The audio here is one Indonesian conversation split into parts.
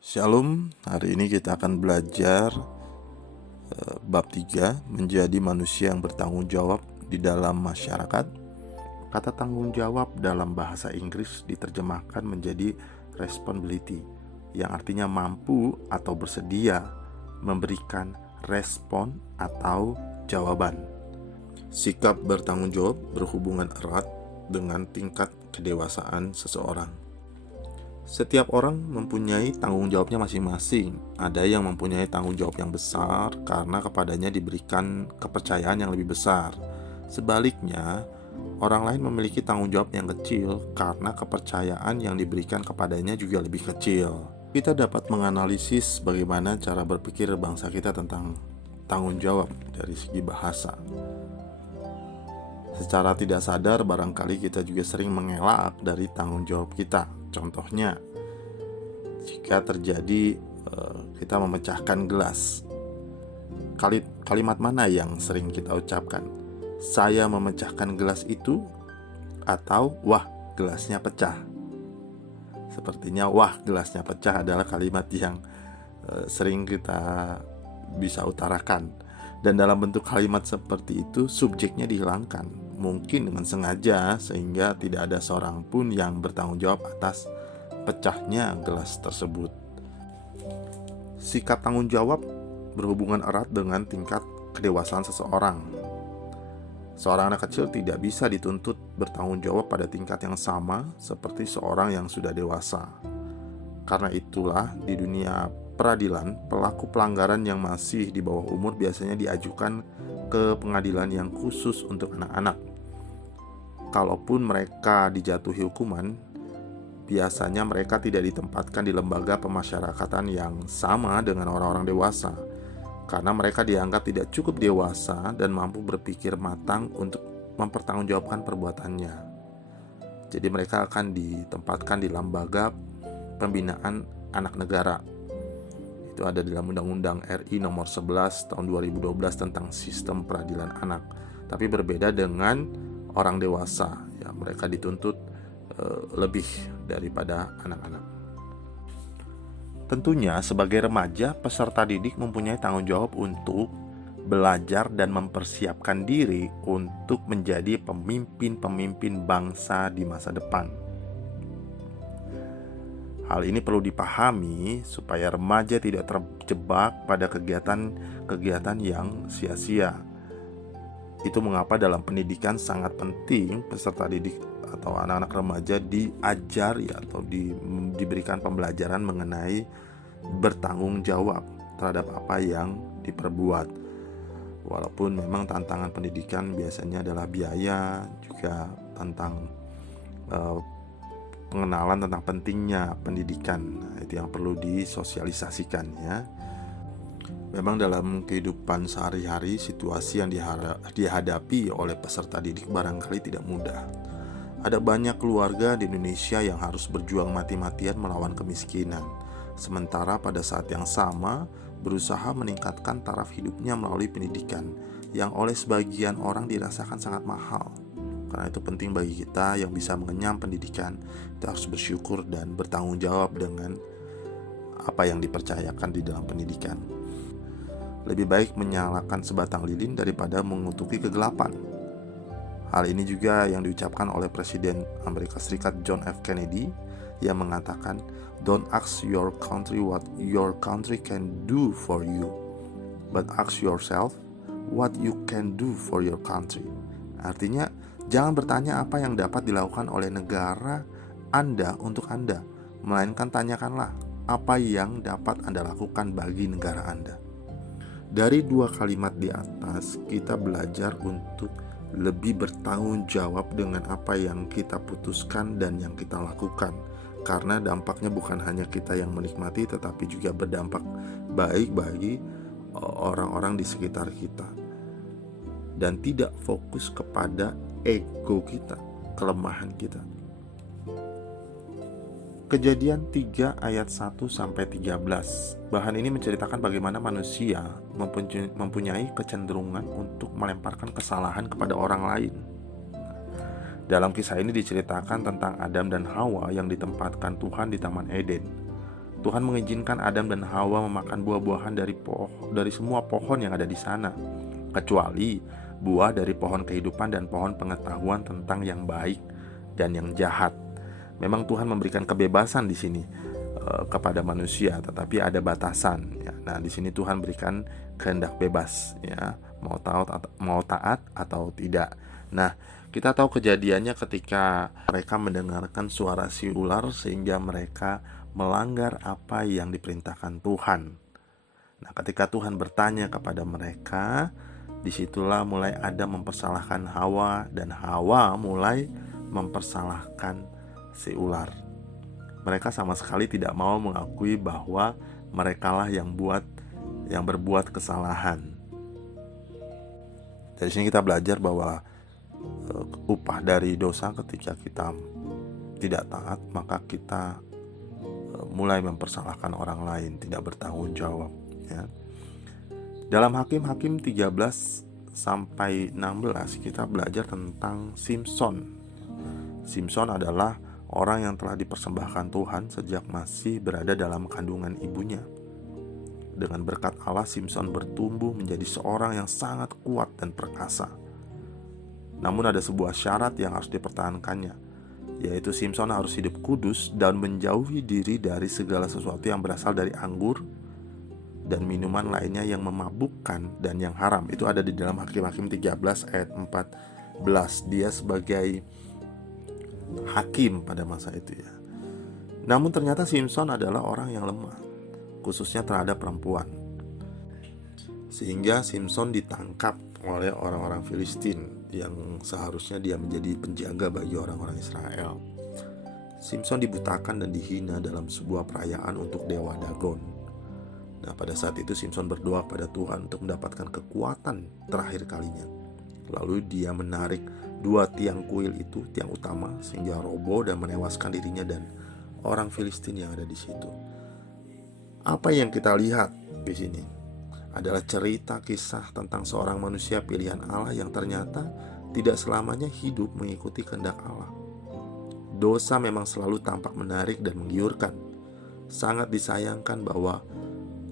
Shalom, hari ini kita akan belajar bab 3, menjadi manusia yang bertanggung jawab di dalam masyarakat. Kata tanggung jawab dalam bahasa Inggris diterjemahkan menjadi responsibility, yang artinya mampu atau bersedia memberikan respon atau jawaban. Sikap bertanggung jawab berhubungan erat dengan tingkat kedewasaan seseorang. Setiap orang mempunyai tanggung jawabnya masing-masing. Ada yang mempunyai tanggung jawab yang besar karena kepadanya diberikan kepercayaan yang lebih besar. Sebaliknya, orang lain memiliki tanggung jawab yang kecil karena kepercayaan yang diberikan kepadanya juga lebih kecil. Kita dapat menganalisis bagaimana cara berpikir bangsa kita tentang tanggung jawab dari segi bahasa. Secara tidak sadar, barangkali kita juga sering mengelak dari tanggung jawab kita. Contohnya, jika terjadi kita memecahkan gelas, kalimat mana yang sering kita ucapkan? Saya memecahkan gelas itu, atau wah, gelasnya pecah. Sepertinya wah, gelasnya pecah adalah kalimat yang sering kita bisa utarakan. Dan dalam bentuk kalimat seperti itu, subjeknya dihilangkan, mungkin dengan sengaja, sehingga tidak ada seorang pun yang bertanggung jawab atas pecahnya gelas tersebut. Sikap tanggung jawab berhubungan erat dengan tingkat kedewasaan seseorang. Seorang anak kecil tidak bisa dituntut bertanggung jawab pada tingkat yang sama seperti seorang yang sudah dewasa. Karena itulah, di dunia peradilan, pelaku pelanggaran yang masih di bawah umur biasanya diajukan ke pengadilan yang khusus untuk anak-anak. Kalaupun mereka dijatuhi hukuman, biasanya mereka tidak ditempatkan di lembaga pemasyarakatan yang sama dengan orang-orang dewasa, karena mereka dianggap tidak cukup dewasa dan mampu berpikir matang untuk mempertanggungjawabkan perbuatannya. Jadi mereka akan ditempatkan di lembaga pembinaan anak negara. Itu ada dalam Undang-Undang RI nomor 11 tahun 2012 tentang sistem peradilan anak. Tapi berbeda dengan orang dewasa, ya, mereka dituntut lebih daripada anak-anak. Tentunya sebagai remaja, peserta didik mempunyai tanggung jawab untuk belajar dan mempersiapkan diri untuk menjadi pemimpin-pemimpin bangsa di masa depan. Hal ini perlu dipahami supaya remaja tidak terjebak pada kegiatan-kegiatan yang sia-sia. Itu mengapa dalam pendidikan sangat penting peserta didik atau anak-anak remaja diajar atau diberikan pembelajaran mengenai bertanggung jawab terhadap apa yang diperbuat. Walaupun memang tantangan pendidikan biasanya adalah biaya, juga tentang pengenalan tentang pentingnya pendidikan. Nah, itu yang perlu disosialisasikan, ya. Memang dalam kehidupan sehari-hari, situasi yang dihadapi oleh peserta didik barangkali tidak mudah. Ada banyak keluarga di Indonesia yang harus berjuang mati-matian melawan kemiskinan, sementara pada saat yang sama berusaha meningkatkan taraf hidupnya melalui pendidikan yang oleh sebagian orang dirasakan sangat mahal. Karena itu penting bagi kita yang bisa mengenyam pendidikan, kita harus bersyukur dan bertanggung jawab dengan apa yang dipercayakan di dalam pendidikan. Lebih baik menyalakan sebatang lilin daripada mengutuki kegelapan. Hal ini juga yang diucapkan oleh Presiden Amerika Serikat John F. Kennedy yang mengatakan, "Don't ask your country what your country can do for you, but ask yourself what you can do for your country." Artinya, jangan bertanya apa yang dapat dilakukan oleh negara Anda untuk Anda, melainkan tanyakanlah apa yang dapat Anda lakukan bagi negara Anda. Dari dua kalimat di atas, kita belajar untuk lebih bertanggung jawab dengan apa yang kita putuskan dan yang kita lakukan, karena dampaknya bukan hanya kita yang menikmati, tetapi juga berdampak baik bagi orang-orang di sekitar kita, dan tidak fokus kepada ego kita, kelemahan kita. Kejadian 3 ayat 1-13. Bahan ini menceritakan bagaimana manusia mempunyai kecenderungan untuk melemparkan kesalahan kepada orang lain. Dalam kisah ini diceritakan tentang Adam dan Hawa yang ditempatkan Tuhan di Taman Eden. Tuhan mengizinkan Adam dan Hawa memakan buah-buahan dari semua pohon yang ada di sana, kecuali buah dari pohon kehidupan dan pohon pengetahuan tentang yang baik dan yang jahat. Memang Tuhan memberikan kebebasan di sini kepada manusia, tetapi ada batasan. Ya. Nah, di sini Tuhan berikan kehendak bebas, ya, mau taat atau tidak. Nah, kita tahu kejadiannya ketika mereka mendengarkan suara si ular sehingga mereka melanggar apa yang diperintahkan Tuhan. Nah, ketika Tuhan bertanya kepada mereka, disitulah mulai Adam mempersalahkan Hawa dan Hawa mulai mempersalahkan si ular. Mereka sama sekali tidak mau mengakui bahwa merekalah yang berbuat kesalahan. Dari sini kita belajar bahwa upah dari dosa ketika kita tidak taat, maka kita mulai mempersalahkan orang lain, tidak bertanggung jawab, ya. Dalam Hakim-Hakim 13 sampai 16 kita belajar tentang Simson. Simson adalah orang yang telah dipersembahkan Tuhan sejak masih berada dalam kandungan ibunya. Dengan berkat Allah, Simson bertumbuh menjadi seorang yang sangat kuat dan perkasa. Namun ada sebuah syarat yang harus dipertahankannya, yaitu Simson harus hidup kudus dan menjauhi diri dari segala sesuatu yang berasal dari anggur dan minuman lainnya yang memabukkan dan yang haram. Itu ada di dalam Hakim-Hakim 13 ayat 14. Dia sebagai hakim pada masa itu, ya. Namun ternyata Simson adalah orang yang lemah, khususnya terhadap perempuan. Sehingga Simson ditangkap oleh orang-orang Filistin yang seharusnya dia menjadi penjaga bagi orang-orang Israel. Simson dibutakan dan dihina dalam sebuah perayaan untuk dewa Dagon. Nah, pada saat itu Simson berdoa pada Tuhan untuk mendapatkan kekuatan terakhir kalinya. Lalu dia menarik 2 tiang kuil itu, tiang utama, sehingga roboh dan menewaskan dirinya dan orang Filistin yang ada di situ. Apa yang kita lihat di sini adalah cerita kisah tentang seorang manusia pilihan Allah yang ternyata tidak selamanya hidup mengikuti kehendak Allah. Dosa memang selalu tampak menarik dan menggiurkan. Sangat disayangkan bahwa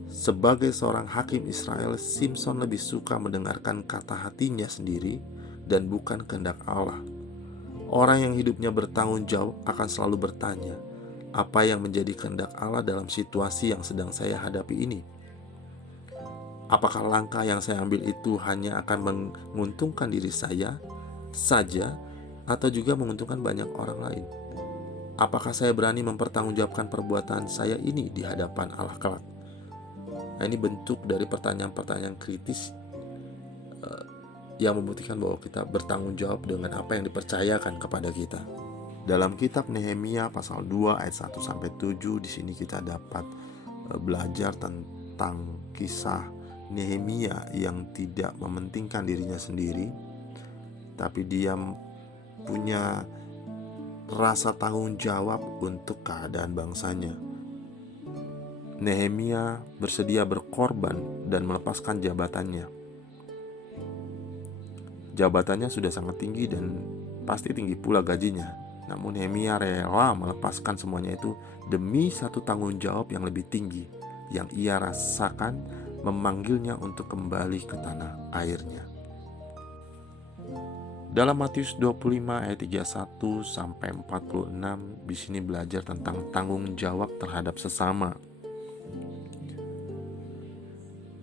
sebagai seorang hakim Israel, Simson lebih suka mendengarkan kata hatinya sendiri dan bukan kehendak Allah. Orang yang hidupnya bertanggung jawab akan selalu bertanya, apa yang menjadi kehendak Allah dalam situasi yang sedang saya hadapi ini? Apakah langkah yang saya ambil itu hanya akan menguntungkan diri saya saja atau juga menguntungkan banyak orang lain? Apakah saya berani mempertanggungjawabkan perbuatan saya ini di hadapan Allah kelak? Nah, ini bentuk dari pertanyaan-pertanyaan kritis yang membuktikan bahwa kita bertanggung jawab dengan apa yang dipercayakan kepada kita. Dalam kitab Nehemia pasal 2 ayat 1-7, di sini kita dapat belajar tentang kisah Nehemia yang tidak mementingkan dirinya sendiri, tapi dia punya rasa tanggung jawab untuk keadaan bangsanya. Nehemia bersedia berkorban dan melepaskan jabatannya. Jabatannya sudah sangat tinggi dan pasti tinggi pula gajinya. Namun Nehemia rela melepaskan semuanya itu demi satu tanggung jawab yang lebih tinggi yang ia rasakan memanggilnya untuk kembali ke tanah airnya. Dalam Matius 25 ayat 31 sampai 46 di sini belajar tentang tanggung jawab terhadap sesama.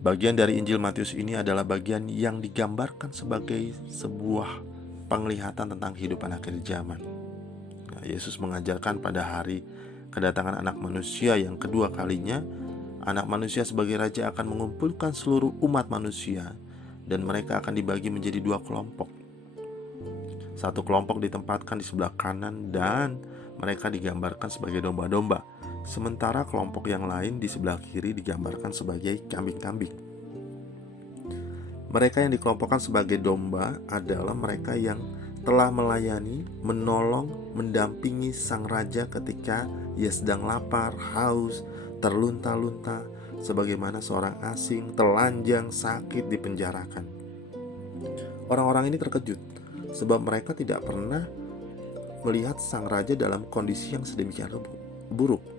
Bagian dari Injil Matius ini adalah bagian yang digambarkan sebagai sebuah penglihatan tentang kehidupan akhir zaman. Nah, Yesus mengajarkan pada hari kedatangan anak manusia yang kedua kalinya, anak manusia sebagai raja akan mengumpulkan seluruh umat manusia dan mereka akan dibagi menjadi 2 kelompok. Satu kelompok ditempatkan di sebelah kanan dan mereka digambarkan sebagai domba-domba. Sementara kelompok yang lain di sebelah kiri digambarkan sebagai kambing-kambing. Mereka yang dikelompokkan sebagai domba adalah mereka yang telah melayani, menolong, mendampingi sang raja ketika ia sedang lapar, haus, terlunta-lunta, sebagaimana seorang asing, telanjang, sakit, dipenjarakan. Orang-orang ini terkejut sebab mereka tidak pernah melihat sang raja dalam kondisi yang sedemikian buruk.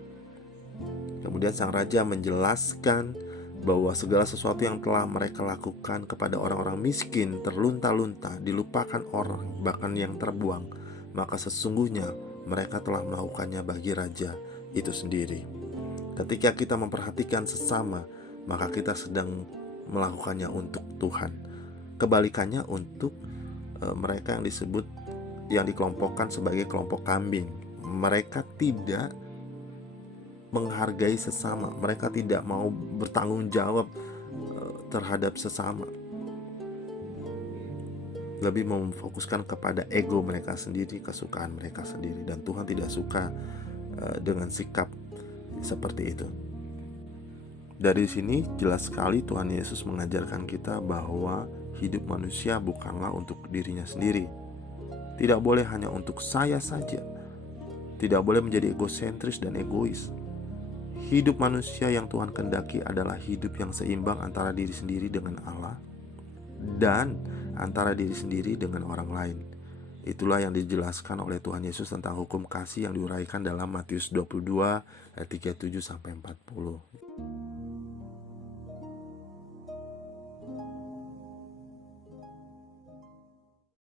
Kemudian sang raja menjelaskan bahwa segala sesuatu yang telah mereka lakukan kepada orang-orang miskin terlunta-lunta, dilupakan orang, bahkan yang terbuang, maka sesungguhnya mereka telah melakukannya bagi raja itu sendiri. Ketika kita memperhatikan sesama, maka kita sedang melakukannya untuk Tuhan. Kebalikannya untuk mereka yang dikelompokkan sebagai kelompok kambing, mereka tidak menghargai sesama, mereka tidak mau bertanggung jawab terhadap sesama, lebih memfokuskan kepada ego mereka sendiri, kesukaan mereka sendiri, dan Tuhan tidak suka dengan sikap seperti itu. Dari sini jelas sekali Tuhan Yesus mengajarkan kita bahwa hidup manusia bukanlah untuk dirinya sendiri. Tidak boleh hanya untuk saya saja. Tidak boleh menjadi egosentris dan egois. Hidup manusia yang Tuhan kehendaki adalah hidup yang seimbang antara diri sendiri dengan Allah dan antara diri sendiri dengan orang lain. Itulah yang dijelaskan oleh Tuhan Yesus tentang hukum kasih yang diuraikan dalam Matius 22 ayat 37-40.